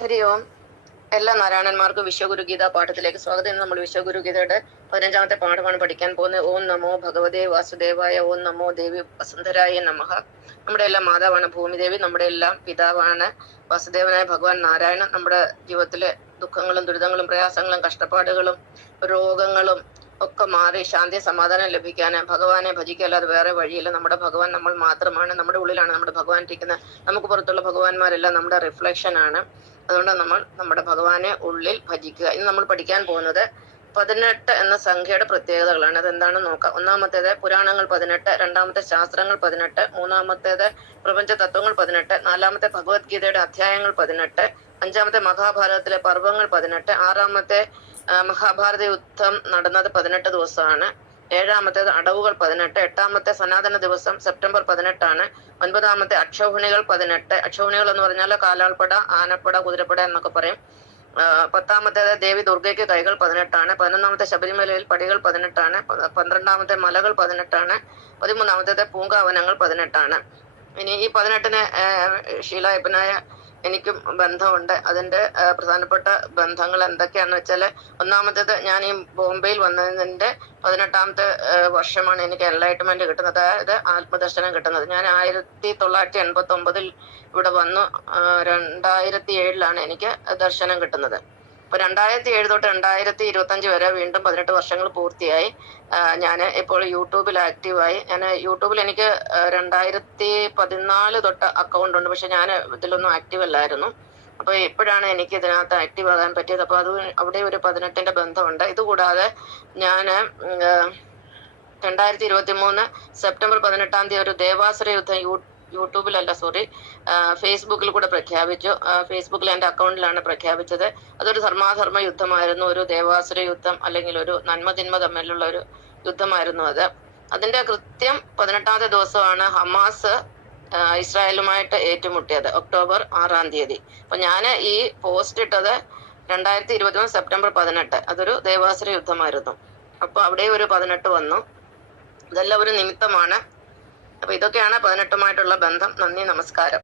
ഹരി ഓം. എല്ലാ നാരായണന്മാർക്കും വിശ്വഗുരുഗീത പാഠത്തിലേക്ക് സ്വാഗതം. ഇന്ന് നമ്മൾ വിശ്വഗുരുഗീതയുടെ 15ാമത്തെ പാഠമാണ് പഠിക്കാൻ പോകുന്നത്. ഓം നമോ ഭഗവതേ വാസുദേവായ, ഓം നമോ ദേവി വസുന്ധരായ നമഃ. നമ്മുടെ എല്ലാം മാതാവാണ് ഭൂമിദേവി, നമ്മുടെ എല്ലാം പിതാവാണ് വാസുദേവനായ ഭഗവാൻ നാരായണൻ. നമ്മുടെ ജീവിതത്തിലെ ദുഃഖങ്ങളും ദുരിതങ്ങളും പ്രയാസങ്ങളും കഷ്ടപ്പാടുകളും രോഗങ്ങളും ഒക്കെ മാറി ശാന്തി സമാധാനം ലഭിക്കാൻ ഭഗവാനെ ഭജിക്കല്ലാതെ വേറെ വഴിയില്ല. നമ്മുടെ ഭഗവാൻ നമ്മൾ മാത്രമാണ്. നമ്മുടെ ഉള്ളിലാണ് നമ്മുടെ ഭഗവാൻ ഇരിക്കുന്നത്. നമുക്ക് പുറത്തുള്ള ഭഗവാന്മാരെല്ലാം നമ്മുടെ റിഫ്ലക്ഷൻ ആണ്. അതുകൊണ്ട് നമ്മൾ നമ്മുടെ ഭഗവാനെ ഉള്ളിൽ ഭജിക്കുക. ഇന്ന് നമ്മൾ പഠിക്കാൻ പോകുന്നത് 18 എന്ന സംഖ്യയുടെ പ്രത്യേകതകളാണ്. അതെന്താണെന്ന് നോക്കാം. ഒന്നാമത്തേത് പുരാണങ്ങൾ 18, രണ്ടാമത്തെ ശാസ്ത്രങ്ങൾ 18, മൂന്നാമത്തേത് പ്രപഞ്ച തത്വങ്ങൾ 18, നാലാമത്തെ ഭഗവത്ഗീതയുടെ അധ്യായങ്ങൾ 18, അഞ്ചാമത്തെ മഹാഭാരതത്തിലെ പർവ്വങ്ങൾ 18, ആറാമത്തെ മഹാഭാരത യുദ്ധം നടന്നത് 18 ദിവസമാണ്, ഏഴാമത്തേത് അടവുകൾ 18, എട്ടാമത്തെ സനാതന ദിവസം സെപ്റ്റംബർ 18 ഒൻപതാമത്തെ അക്ഷൗഹിണികൾ 18. അക്ഷൗഹിണികൾ എന്ന് പറഞ്ഞാൽ കാലാൾപ്പട, ആനപ്പട, കുതിരപ്പട എന്നൊക്കെ പറയും. പത്താമത്തേത് ദേവി ദുർഗയ്ക്ക് കൈകൾ 18, 11ാമത്തെ ശബരിമലയിൽ പടികൾ 18, 12ാമത്തെ മലകൾ 18, 13ാമത്തേത് പൂങ്കാവനങ്ങൾ 18. ഇനി ഈ 18ന് ശീലായപ്പനായ എനിക്കും ബന്ധമുണ്ട്. അതിന്റെ പ്രധാനപ്പെട്ട ബന്ധങ്ങൾ എന്തൊക്കെയാണെന്ന് വെച്ചാൽ, ഒന്നാമത്തേത് ഞാൻ ഈ ബോംബെയിൽ വന്നതിന്റെ 18ാമത്തെ വർഷമാണ് എനിക്ക് എൻലൈറ്റ്മെന്റ് കിട്ടുന്നത്, അതായത് ആത്മദർശനം കിട്ടുന്നത്. ഞാൻ 1989 ഇവിടെ വന്നു. 2007 എനിക്ക് ദർശനം കിട്ടുന്നത്. അപ്പൊ 2007 തൊട്ട് 2025 വരെ വീണ്ടും 18 വർഷങ്ങൾ പൂർത്തിയായി. ഞാൻ ഇപ്പോൾ യൂട്യൂബിൽ ആക്റ്റീവായി. ഞാൻ യൂട്യൂബിൽ എനിക്ക് 2014 തൊട്ട് അക്കൗണ്ട് ഉണ്ട്, പക്ഷെ ഞാൻ ഇതിലൊന്നും ആക്റ്റീവ് അല്ലായിരുന്നു. അപ്പൊ ഇപ്പോഴാണ് എനിക്ക് ഇതിനകത്ത് ആക്റ്റീവ് ആകാൻ പറ്റിയത്. അപ്പൊ അത് അവിടെ ഒരു 18ന്റെ ബന്ധമുണ്ട്. ഇതുകൂടാതെ ഞാൻ 2023 സെപ്റ്റംബർ 18 ഒരു ദേവാസുര യുദ്ധം യൂട്യൂബിലല്ല, ഫേസ്ബുക്കിൽ കൂടെ പ്രഖ്യാപിച്ചു. ഫേസ്ബുക്കിൽ എൻ്റെ അക്കൗണ്ടിലാണ് പ്രഖ്യാപിച്ചത്. അതൊരു ധർമാധർമ്മ യുദ്ധമായിരുന്നു, ഒരു ദേവാസുര യുദ്ധം, അല്ലെങ്കിൽ ഒരു നന്മതിന്മ തമ്മിലുള്ള ഒരു യുദ്ധമായിരുന്നു അത്. അതിന്റെ കൃത്യം 18ാമത്തെ ദിവസമാണ് ഹമാസ് ഇസ്രായേലുമായിട്ട് ഏറ്റുമുട്ടിയത്, ഒക്ടോബർ 6. അപ്പൊ ഞാൻ ഈ പോസ്റ്റ് ഇട്ടത് 2023 സെപ്റ്റംബർ 18. അതൊരു ദേവാസുര യുദ്ധമായിരുന്നു. അപ്പൊ അവിടെ ഒരു 18 വന്നു. ഇതെല്ലാം ഒരു നിമിത്തമാണ്. അപ്പൊ ഇതൊക്കെയാണ് 18മായിട്ടുള്ള ബന്ധം. നന്ദി, നമസ്കാരം.